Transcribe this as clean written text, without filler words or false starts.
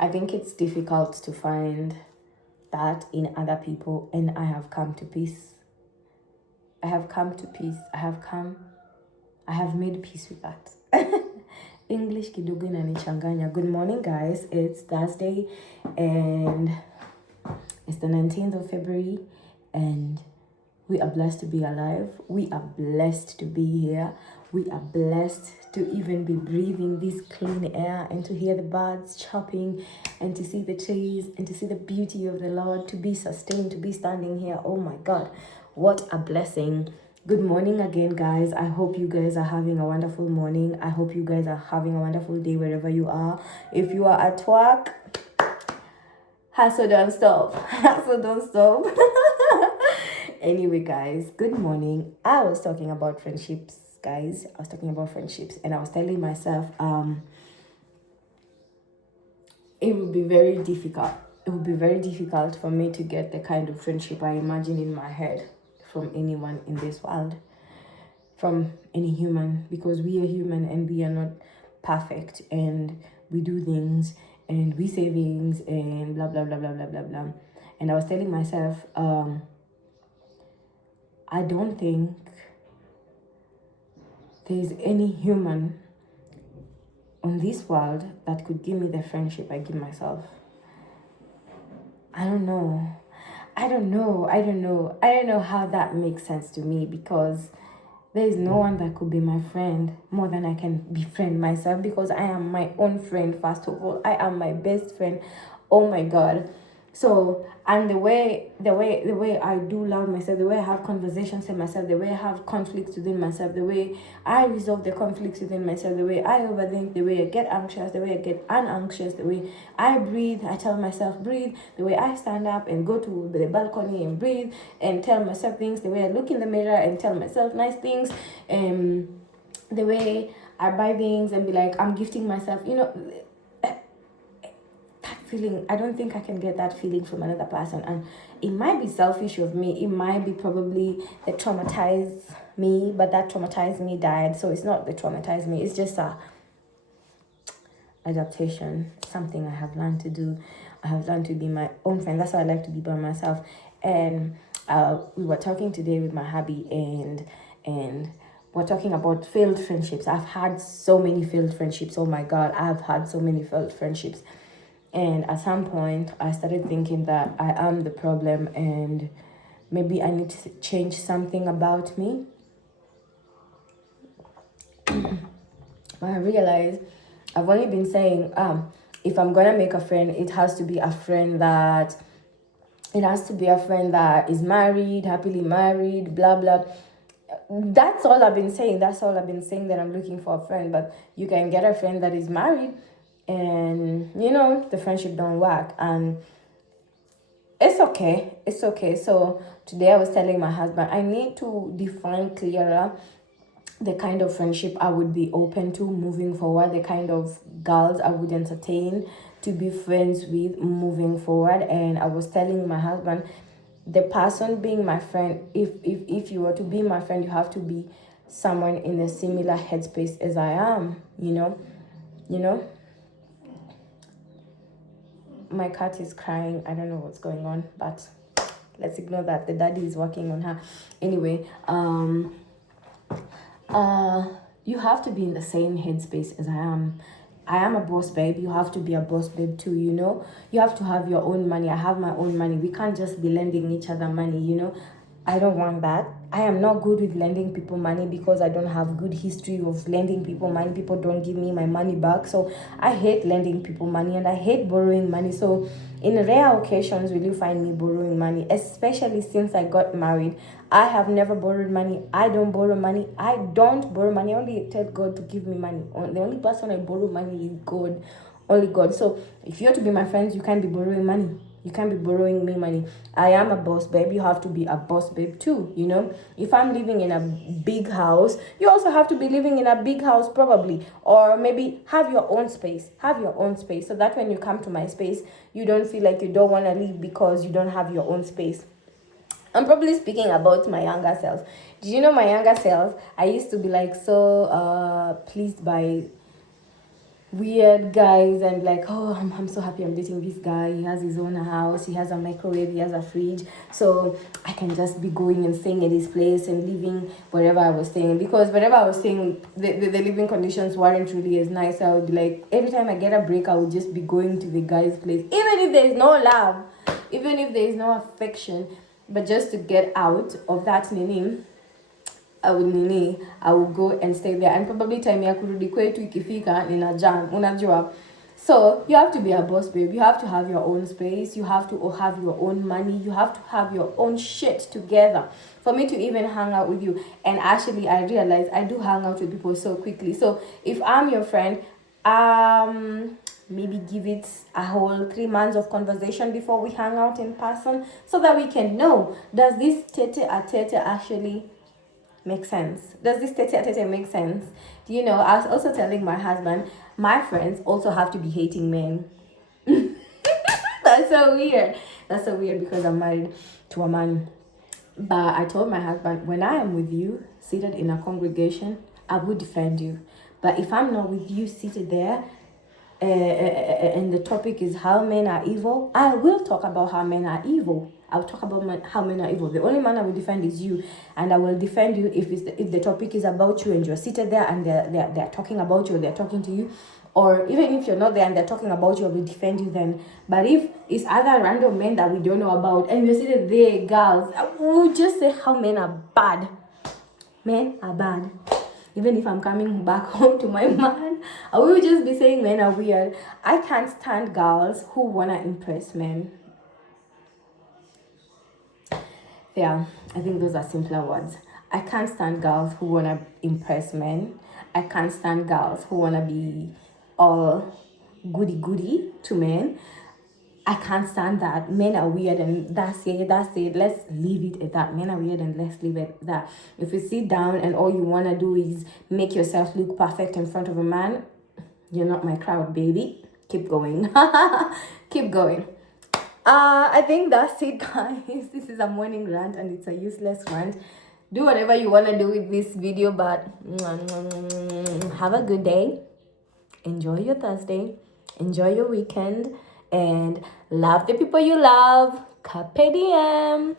I think it's difficult to find that in other people, and I have come to peace. I have come to peace. I have made peace with that. English kidogo inanichanganya. Good morning, guys. It's Thursday, and it's the 19th of February, and we are blessed to be alive. We are blessed to be here. We are blessed to even be breathing this clean air and to hear the birds chirping and to see the trees and to see the beauty of the Lord, to be sustained, to be standing here. Oh my God, what a blessing. Good morning again, guys. I hope you guys are having a wonderful morning. I hope you guys are having a wonderful day wherever you are. If you are at work, hustle don't stop. Hustle don't stop. Anyway, guys, good morning. I was talking about friendships, guys. I was talking about friendships, and I was telling myself, it would be very difficult. It would be very difficult for me to get the kind of friendship I imagine in my head from anyone in this world, from any human, because we are human and we are not perfect, and we do things and we say things and blah blah blah blah blah blah blah. And I was telling myself, I don't think there's any human on this world that could give me the friendship I give myself. I don't know how that makes sense to me, because there is no one that could be my friend more than I can befriend myself, because I am my own friend. First of all, I am my best friend. Oh my God. So, and the way I do love myself, the way I have conversations with myself, the way I have conflicts within myself, the way I resolve the conflicts within myself, the way I overthink, the way I get anxious, the way I get unanxious, the way I breathe, I tell myself breathe, the way I stand up and go to the balcony and breathe and tell myself things, the way I look in the mirror and tell myself nice things, the way I buy things and be like, I'm gifting myself, feeling, I don't think I can get that feeling from another person. And it might be selfish of me, it might be probably that traumatized me, but that traumatized me died. So it's not the traumatized me, it's just a adaptation, something I have learned to do. I have learned to be my own friend. That's why I like to be by myself. And we were talking today with my hubby, and we're talking about failed friendships. I've had so many failed friendships. Oh my God, I've had so many failed friendships. And at some point, I started thinking that I am the problem and maybe I need to change something about me. But I realized I've only been saying, if I'm going to make a friend, it has to be a friend that is married, happily married, blah, blah. That's all I've been saying. That's all I've been saying, that I'm looking for a friend. But you can get a friend that is married, and the friendship don't work, and it's okay. So today I was telling my husband, I need to define clearer the kind of friendship I would be open to moving forward, the kind of girls I would entertain to be friends with moving forward. And I was telling my husband, the person being my friend, if you were to be my friend, you have to be someone in a similar headspace as I am, My cat is crying. I don't know what's going on, but let's ignore that. The daddy is working on her. Anyway, you have to be in the same headspace as I am. I am a boss babe. You have to be a boss babe too, You have to have your own money. I have my own money. We can't just be lending each other money, I don't want that. I am not good with lending people money, because I don't have good history of lending people money. People don't give me my money back. So I hate lending people money, and I hate borrowing money. So in rare occasions will you find me borrowing money, especially since I got married. I have never borrowed money. I don't borrow money. I only tell God to give me money. The only person I borrow money is God. Only God. So if you're to be my friends, you can't be borrowing money. You can't be borrowing me money. I am a boss babe. You have to be a boss babe too, If I'm living in a big house, you also have to be living in a big house probably. Or maybe have your own space. Have your own space, so that when you come to my space, you don't feel like you don't want to leave because you don't have your own space. I'm probably speaking about my younger self. Did you know my younger self? I used to be like so pleased by weird guys and like, oh, I'm so happy I'm dating this guy. He has his own house, he has a microwave, he has a fridge, so I can just be going and staying at his place and living wherever I was staying, because wherever I was staying, the living conditions weren't really as nice. I would be like, every time I get a break, I would just be going to the guy's place, even if there's no love, even if there's no affection, but just to get out of that nini, I would go and stay there, and probably time ya kurudi kwetu ikifika nina jam, unajua. So you have to be a boss babe, you have to have your own space, you have to have your own money, you have to have your own shit together for me to even hang out with you. And actually I realize I do hang out with people so quickly. So if I'm your friend, maybe give it a whole 3 months of conversation before we hang out in person, so that we can know, does this tete a tete actually make sense? Does this tete a tete make sense? You know, I was also telling my husband, my friends also have to be hating men. That's so weird. That's so weird because I'm married to a man. But I told my husband, when I am with you, seated in a congregation, I will defend you. But if I'm not with you, seated there, and the topic is how men are evil, I will talk about how men are evil. I'll talk about how men are evil. The only man I will defend is you, and I will defend you if the topic is about you and you're seated there and they're talking about you, or they're talking to you, or even if you're not there and they're talking about you, I will defend you then. But if it's other random men that we don't know about and we're seated there, girls, I will just say how men are bad. Men are bad. Even if I'm coming back home to my man, I will just be saying men are weird. I can't stand girls who wanna impress men. Yeah, I think those are simpler words. I can't stand girls who wanna impress men. I can't stand girls who wanna be all goody goody to men. I can't stand that. Men are weird and that's it. Let's leave it at that. Men are weird and let's leave it at that. If you sit down and all you want to do is make yourself look perfect in front of a man, you're not my crowd, baby. Keep going. Keep going. I think that's it, guys. This is a morning rant and it's a useless rant. Do whatever you want to do with this video, but have a good day. Enjoy your Thursday. Enjoy your weekend. And love the people you love. Carpe diem.